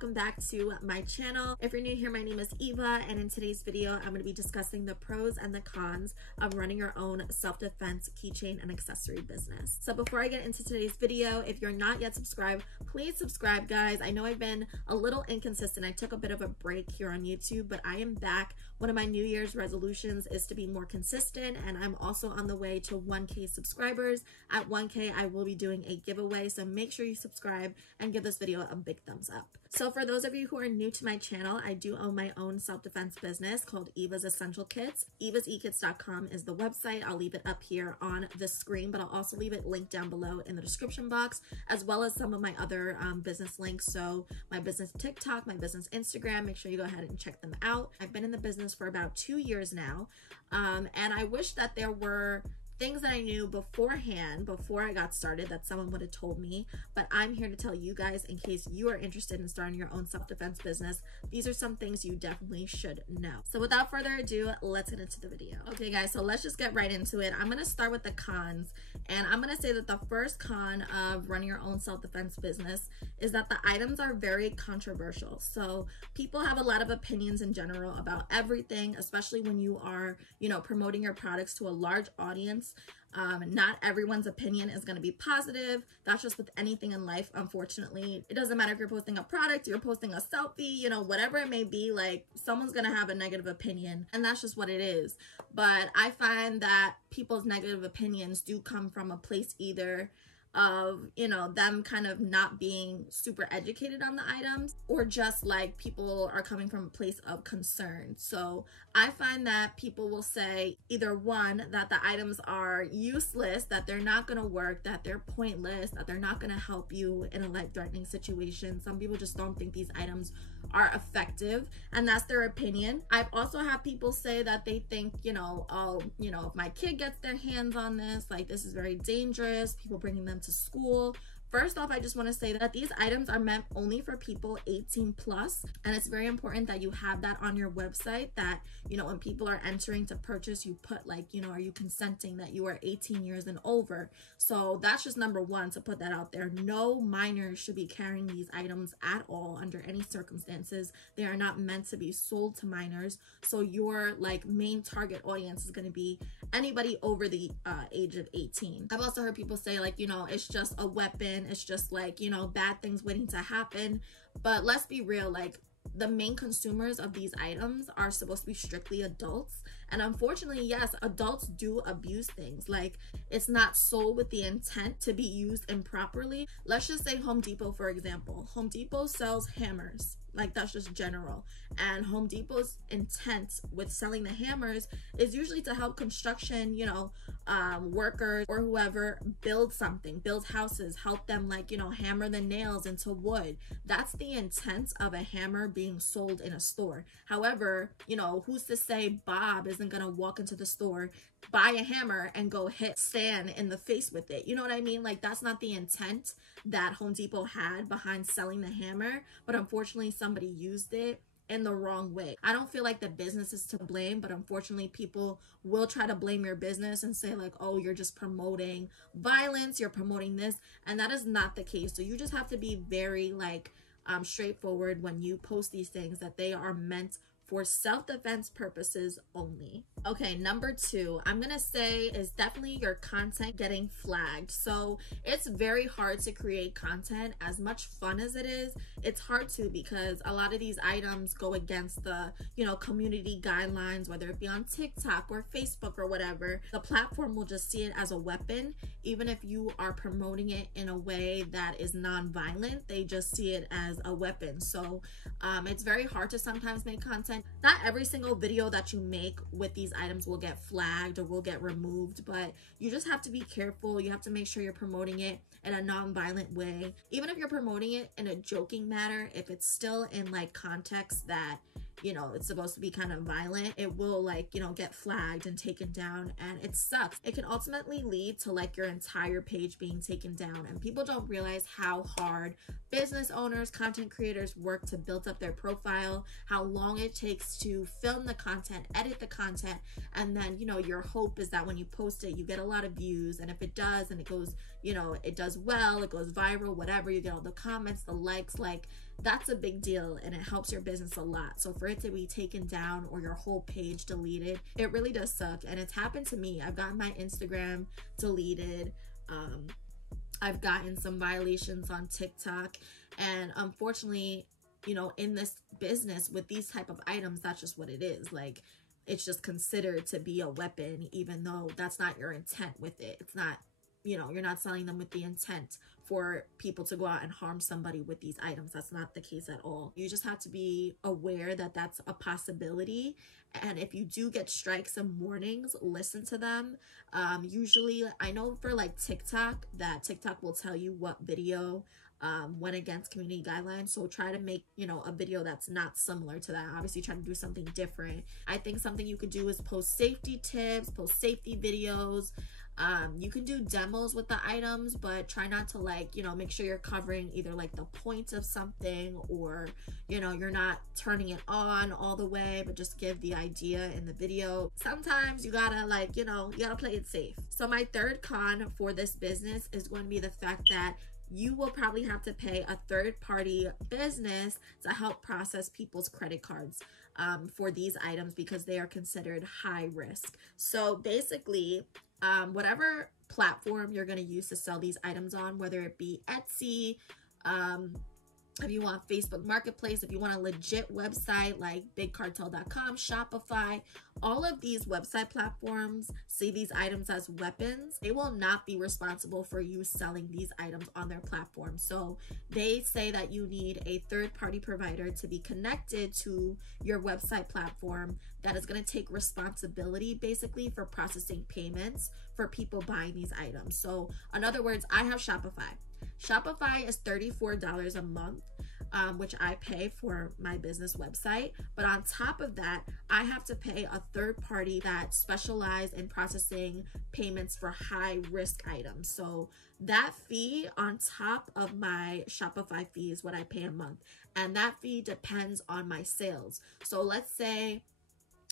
welcome back to my channel. If you're new here, my name is Eva, and in today's video I'm going to be discussing the pros and the cons of running your own self-defense keychain and accessory business. So before I get into today's video, if you're not yet subscribed, please subscribe, guys. I know I've been a little inconsistent. I took a bit of a break here on YouTube, but I am back. One of my New Year's resolutions is to be more consistent, and I'm also on the way to 1K subscribers. At 1K, I will be doing a giveaway, so make sure you subscribe and give this video a big thumbs up. So for those of you who are new to my channel, I do own my own self-defense business called Eva's Essential Kits. evasekits.com is the website. I'll leave it up here on the screen, but I'll also leave it linked down below in the description box, as well as some of my other business links. So my business TikTok, my business Instagram, make sure you go ahead and check them out. I've been in the business for about 2 years now, and I wish that there were things that I knew beforehand, before I got started, that someone would have told me, but I'm here to tell you guys in case you are interested in starting your own self-defense business. These are some things you definitely should know. So without further ado, let's get into the video. Okay guys, so let's just get right into it. I'm gonna start with the cons, and I'm gonna say that the first con of running your own self-defense business is that the items are very controversial. So people have a lot of opinions in general about everything, especially when you are, promoting your products to a large audience. Not everyone's opinion is going to be positive. That's just with anything in life, unfortunately. It doesn't matter if you're posting a product, you're posting a selfie, whatever it may be, like someone's going to have a negative opinion, and that's just what it is. But I find that people's negative opinions do come from a place either of them kind of not being super educated on the items, or just like people are coming from a place of concern. So I find that people will say either one, that the items are useless, that they're not going to work, that they're pointless, that they're not going to help you in a life-threatening situation. Some people just don't think these items are effective, and that's their opinion. I've also had people say that they think, if my kid gets their hands on this, like this is very dangerous, people bringing them to school. First off, I just want to say that these items are meant only for people 18 plus, and it's very important that you have that on your website, that when people are entering to purchase, you put like, are you consenting that you are 18 years and over? So that's just number one, to put that out there. No minors should be carrying these items at all under any circumstances. They are not meant to be sold to minors. So your like main target audience is going to be anybody over the age of 18. I've also heard people say like, it's just a weapon. It's just like, bad things waiting to happen. But let's be real, like the main consumers of these items are supposed to be strictly adults. And unfortunately, yes, adults do abuse things. Like it's not sold with the intent to be used improperly. Let's just say Home Depot, for example. Home Depot sells hammers. Like that's just general. And Home Depot's intent with selling the hammers is usually to help construction, workers or whoever build something, build houses, help them like, hammer the nails into wood. That's the intent of a hammer being sold in a store. However, who's to say Bob isn't gonna walk into the store, buy a hammer and go hit Stan in the face with it? You know what I mean? Like that's not the intent that Home Depot had behind selling the hammer, but unfortunately somebody used it in the wrong way. I don't feel like the business is to blame, but unfortunately people will try to blame your business and say like, oh, you're just promoting violence, you're promoting this, and that is not the case. So you just have to be very like straightforward when you post these things, that they are meant for self-defense purposes only. Okay, number two, I'm gonna say is definitely your content getting flagged. So it's very hard to create content. As much fun as it is, it's hard to, because a lot of these items go against the, community guidelines, whether it be on TikTok or Facebook or whatever. The platform will just see it as a weapon. Even if you are promoting it in a way that is non-violent, they just see it as a weapon. So it's very hard to sometimes make content. Not every single video that you make with these items will get flagged or will get removed, but you just have to be careful. You have to make sure you're promoting it in a non-violent way. Even if you're promoting it in a joking manner, if it's still in like context that it's supposed to be kind of violent, it will like, get flagged and taken down, and it sucks. It can ultimately lead to like your entire page being taken down, and people don't realize how hard business owners, content creators work to build up their profile, how long it takes to film the content, edit the content, and then, your hope is that when you post it, you get a lot of views, and if it does, and it goes, it does well, it goes viral, whatever, you get all the comments, the likes, like that's a big deal and it helps your business a lot. So for it to be taken down or your whole page deleted, it really does suck. And it's happened to me. I've gotten my Instagram deleted. I've gotten some violations on TikTok, and unfortunately, you know, in this business with these type of items, that's just what it is. Like, it's just considered to be a weapon, even though that's not your intent with it. It's not, you know, you're not selling them with the intent for people to go out and harm somebody with these items. That's not the case at all. You just have to be aware that that's a possibility. And if you do get strikes and warnings, listen to them. Usually, I know for like TikTok, that TikTok will tell you what video went against community guidelines. So try to make, you know, a video that's not similar to that. Obviously try to do something different. I think something you could do is post safety tips, post safety videos. You can do demos with the items, but try not to, like, you know, make sure you're covering either like the point of something, or, you know, you're not turning it on all the way, but just give the idea in the video. Sometimes you gotta, like, you know, you gotta play it safe. So my third con for this business is going to be the fact that you will probably have to pay a third-party business to help process people's credit cards for these items, because they are considered high risk. So basically, whatever platform you're going to use to sell these items on, whether it be Etsy, if you want Facebook Marketplace, if you want a legit website like BigCartel.com, Shopify, all of these website platforms see these items as weapons. They will not be responsible for you selling these items on their platform. So they say that you need a third-party provider to be connected to your website platform that is going to take responsibility basically for processing payments for people buying these items. So in other words, I have Shopify. Shopify is $34 a month, which I pay for my business website. But on top of that, I have to pay a third party that specializes in processing payments for high risk items. So that fee on top of my Shopify fee is what I pay a month. And that fee depends on my sales. So let's say,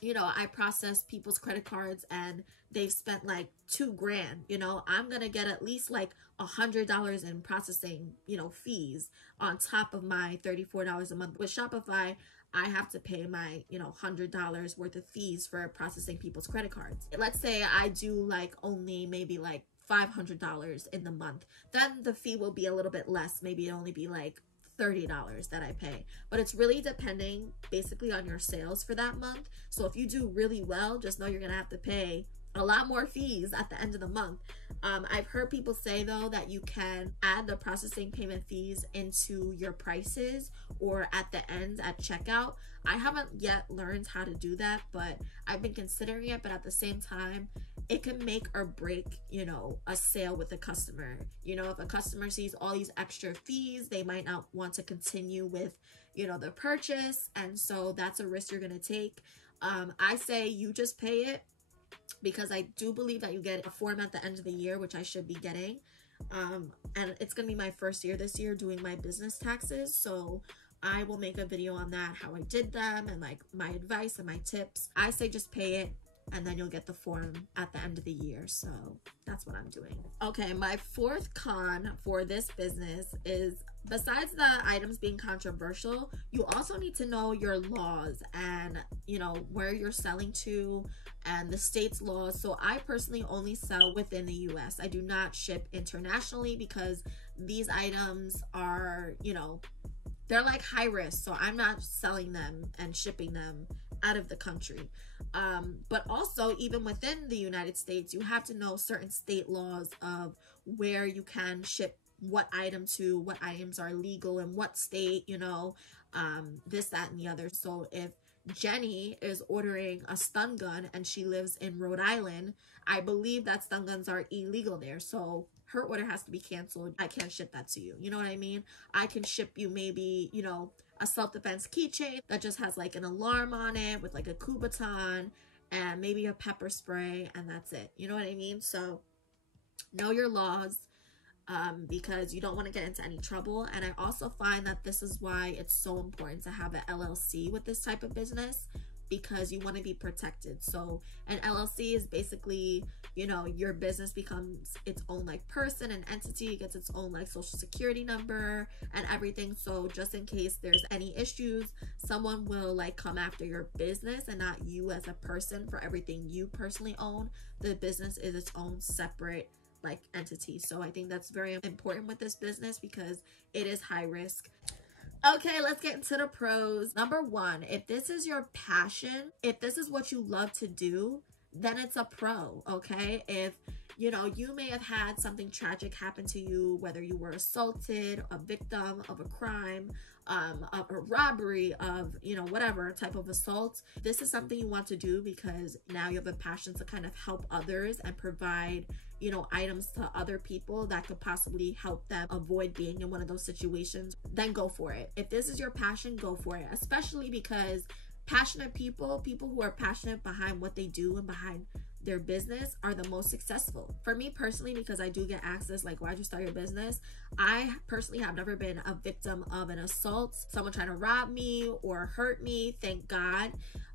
you know, I process people's credit cards and they've spent like $2,000, you know, I'm going to get at least like $100 in processing, you know, fees on top of my $34 a month. With Shopify, I have to pay my, you know, $100 worth of fees for processing people's credit cards. Let's say I do like only maybe like $500 in the month, then the fee will be a little bit less. Maybe it'll only be like $30 that I pay, but it's really depending basically on your sales for that month. So if you do really well, just know you're gonna have to pay a lot more fees at the end of the month. I've heard people say though that you can add the processing payment fees into your prices or at the end at checkout. I haven't yet learned how to do that, but I've been considering it. But at the same time, it can make or break, you know, a sale with a customer. You know, if a customer sees all these extra fees, they might not want to continue with, you know, the purchase. And so that's a risk you're going to take. I say you just pay it, because I do believe that you get a form at the end of the year, which I should be getting. And it's going to be my first year this year doing my business taxes. So I will make a video on that, how I did them and like my advice and my tips. I say just pay it, and then you'll get the form at the end of the year. So that's what I'm doing. Okay, my fourth con for this business is, besides the items being controversial, you also need to know your laws and, you know, where you're selling to and the state's laws. So I personally only sell within the US. I do not ship internationally because these items are, you know, they're like high risk. So I'm not selling them and shipping them out of the country. But also, even within the United States, you have to know certain state laws of where you can ship what item to, what items are legal in what state, you know, this, that, and the other. So if Jenny is ordering a stun gun and she lives in Rhode Island, I believe that stun guns are illegal there. So her order has to be canceled. I can't ship that to you. You know what I mean? I can ship you maybe, you know, a self-defense keychain that just has like an alarm on it with like a Kubotan and maybe a pepper spray, and that's it. You know what I mean? So know your laws, because you don't want to get into any trouble. And I also find that this is why it's so important to have an LLC with this type of business, because you want to be protected. So an LLC is basically, you know, your business becomes its own like person and entity, gets its own like social security number and everything. So just in case there's any issues, someone will like come after your business and not you as a person for everything you personally own. The business is its own separate like entity. So I think that's very important with this business because it is high risk. Okay, let's get into the pros. Number one, if this is your passion, if this is what you love to do, then it's a pro, okay? If, you know, you may have had something tragic happen to you, whether you were assaulted, a victim of a crime, of a robbery, of, you know, whatever type of assault. This is something you want to do because now you have a passion to kind of help others and provide, you know, items to other people that could possibly help them avoid being in one of those situations. Then go for it. If this is your passion, go for it. Especially because passionate people who are passionate behind what they do and behind their business are the most successful. For me personally, because I do get access like, why'd you start your business? I personally have never been a victim of an assault, someone trying to rob me or hurt me, thank God.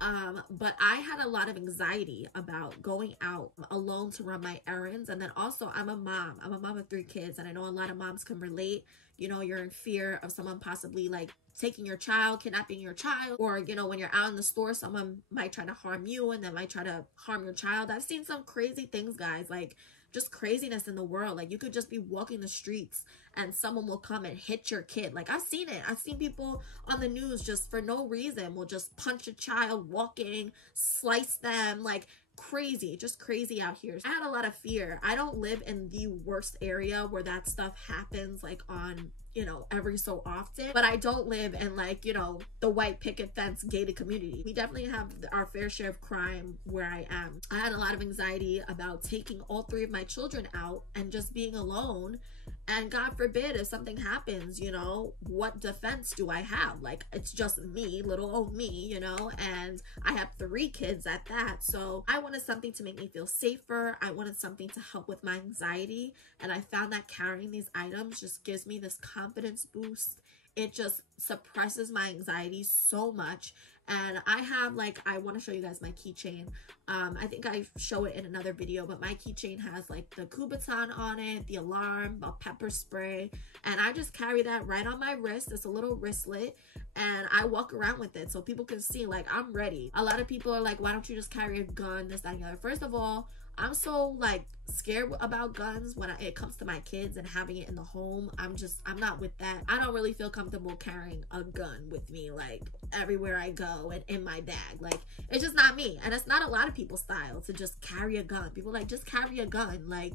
But I had a lot of anxiety about going out alone to run my errands. And then also I'm a mom of 3 kids, and I know a lot of moms can relate. You know, you're in fear of someone possibly like taking your child, kidnapping your child, or, you know, when you're out in the store, someone might try to harm you and then might try to harm your child. I've seen some crazy things, guys, like just craziness in the world. Like you could just be walking the streets and someone will come and hit your kid. Like I've seen it. I've seen people on the news just for no reason will just punch a child walking, slice them, like crazy, just crazy out here. I had a lot of fear. I don't live in the worst area where that stuff happens like on, you know, every so often, but I don't live in like, you know, the white picket fence gated community. We definitely have our fair share of crime where I am. I had a lot of anxiety about taking all 3 of my children out and just being alone. And God forbid if something happens, you know, what defense do I have? Like, it's just me, little old me, you know, and I have 3 kids at that. So I wanted something to make me feel safer. I wanted something to help with my anxiety. And I found that carrying these items just gives me this confidence boost. It just suppresses my anxiety so much. And I have like, I want to show you guys my keychain. I think I show it in another video, but my keychain has like the Kubotan on it, the alarm, a pepper spray, and I just carry that right on my wrist. It's a little wristlet, and I walk around with it so people can see like I'm ready. A lot of people are like, why don't you just carry a gun, this, that, and the other? First of all, I'm so like scared about guns when it comes to my kids and having it in the home. I'm not with that. I don't really feel comfortable carrying a gun with me like everywhere I go and in my bag. Like it's just not me, and it's not a lot of people's style to just carry a gun. People like, just carry a gun. Like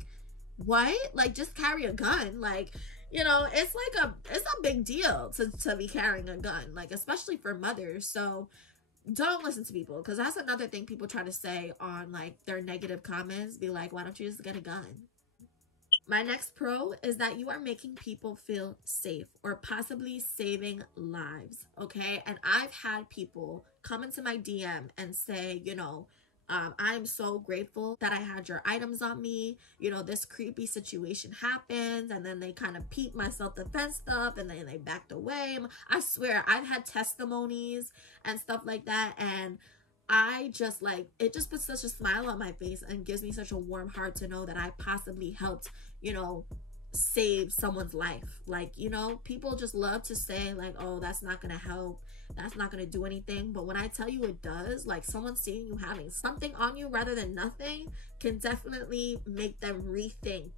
what? Like just carry a gun? Like, you know, it's a big deal to be carrying a gun, like especially for mothers. So don't listen to people, because that's another thing people try to say on like their negative comments. Be like, why don't you just get a gun? My next pro is that you are making people feel safe or possibly saving lives, okay? And I've had people come into my DM and say, you know, I'm so grateful that I had your items on me. You know, this creepy situation happened, and then they kind of peeped my self-defense stuff, and then they backed away. I swear, I've had testimonies and stuff like that, and I just like, it just puts such a smile on my face and gives me such a warm heart to know that I possibly helped, you know, save someone's life. Like, you know, people just love to say like, oh, that's not gonna help, that's not gonna do anything. But when I tell you it does, like someone seeing you having something on you rather than nothing can definitely make them rethink,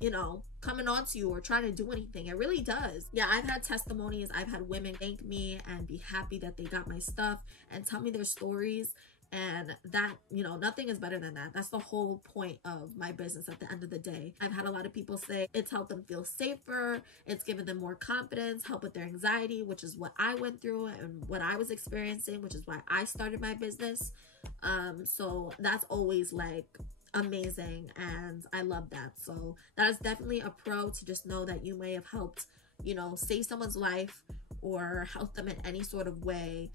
you know, coming on to you or trying to do anything. It really does. Yeah, I've had testimonies. I've had women thank me and be happy that they got my stuff and tell me their stories. And that, you know, nothing is better than that. That's the whole point of my business at the end of the day. I've had a lot of people say it's helped them feel safer. It's given them more confidence, help with their anxiety, which is what I went through and what I was experiencing, which is why I started my business. So that's always like amazing, and I love that. So that is definitely a pro, to just know that you may have helped, you know, save someone's life or help them in any sort of way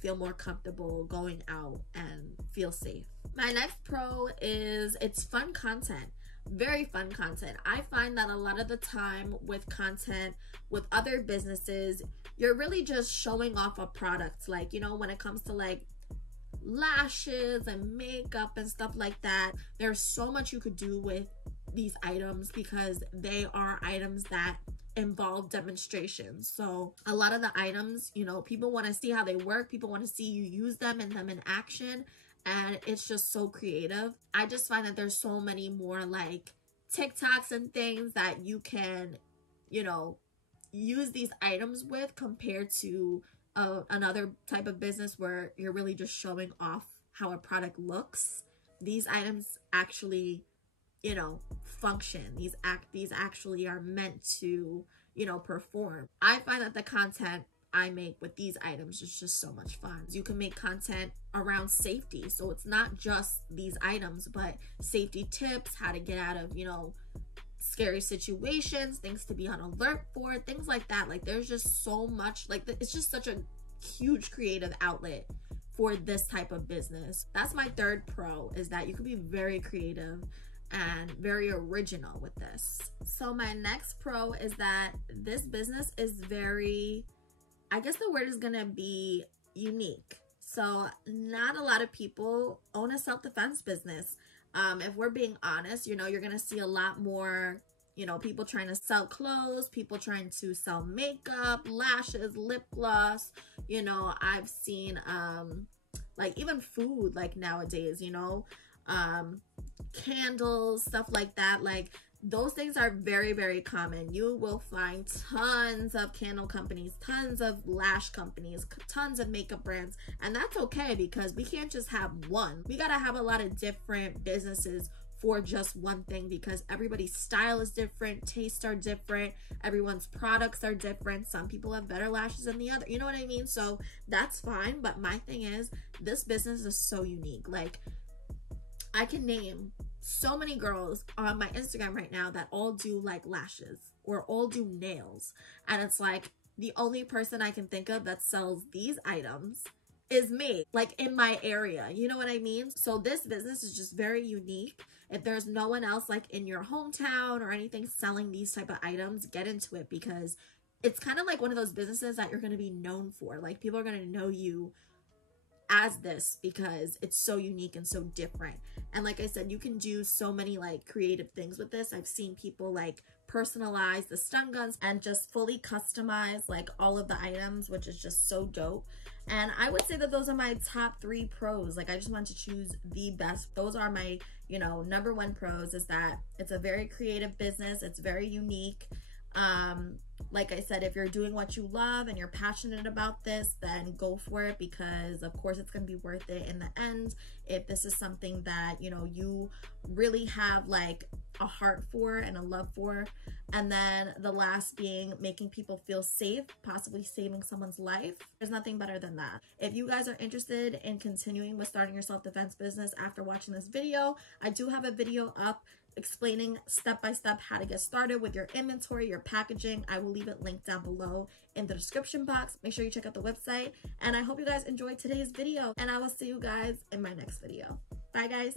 feel more comfortable going out and feel safe. My next pro is it's fun content. Very fun content. I find that a lot of the time with content with other businesses, you're really just showing off a product. Like, you know, when it comes to like lashes and makeup and stuff like that. There's so much you could do with these items because they are items that involve demonstrations. So a lot of the items, you know, people want to see how they work, people want to see you use them in action, and it's just so creative. I just find that there's so many more like TikToks and things that you can, you know, use these items with compared to another type of business where you're really just showing off how a product looks. These items actually, you know, function. These actually are meant to, you know, perform. I find that the content I make with these items is just so much fun. You can make content around safety, so it's not just these items, but safety tips, how to get out of, you know, scary situations, things to be on alert for, things like that. Like there's just so much, like it's just such a huge creative outlet for this type of business. That's my third pro, is that you can be very creative and very original with this. So my next pro is that this business is very, I guess the word is gonna be unique. So not a lot of people own a self-defense business. If we're being honest, you know, you're gonna see a lot more, you know, people trying to sell clothes, people trying to sell makeup, lashes, lip gloss. You know, I've seen like even food, like nowadays, you know, candles, stuff like that. Like those things are very, very common. You will find tons of candle companies, tons of lash companies, tons of makeup brands, and that's okay because we can't just have one. We gotta have a lot of different businesses for just one thing because everybody's style is different, tastes are different, everyone's products are different. Some people have better lashes than the other, you know what I mean? So that's fine, but my thing is, this business is so unique. Like I can name so many girls on my Instagram right now that all do like lashes or all do nails, and it's like the only person I can think of that sells these items is me, like in my area, you know what I mean? So this business is just very unique. If there's no one else like in your hometown or anything selling these type of items, get into it because it's kind of like one of those businesses that you're going to be known for. Like people are going to know you as this because it's so unique and so different. And like I said, you can do so many like creative things with this. I've seen people like personalize the stun guns and just fully customize like all of the items, which is just so dope. And I would say that those are my top 3 pros. Like I just want to choose the best. Those are my, you know, number 1 pros, is that it's a very creative business. It's very unique. Like I said, if you're doing what you love and you're passionate about this, then go for it because of course it's going to be worth it in the end. If this is something that, you know, you really have like a heart for and a love for. And then the last being making people feel safe, possibly saving someone's life. There's nothing better than that. If you guys are interested in continuing with starting your self-defense business after watching this video, I do have a video up explaining step-by-step how to get started with your inventory, your packaging. I will leave it linked down below in the description box. Make sure you check out the website. And I hope you guys enjoyed today's video. And I will see you guys in my next video. Bye, guys.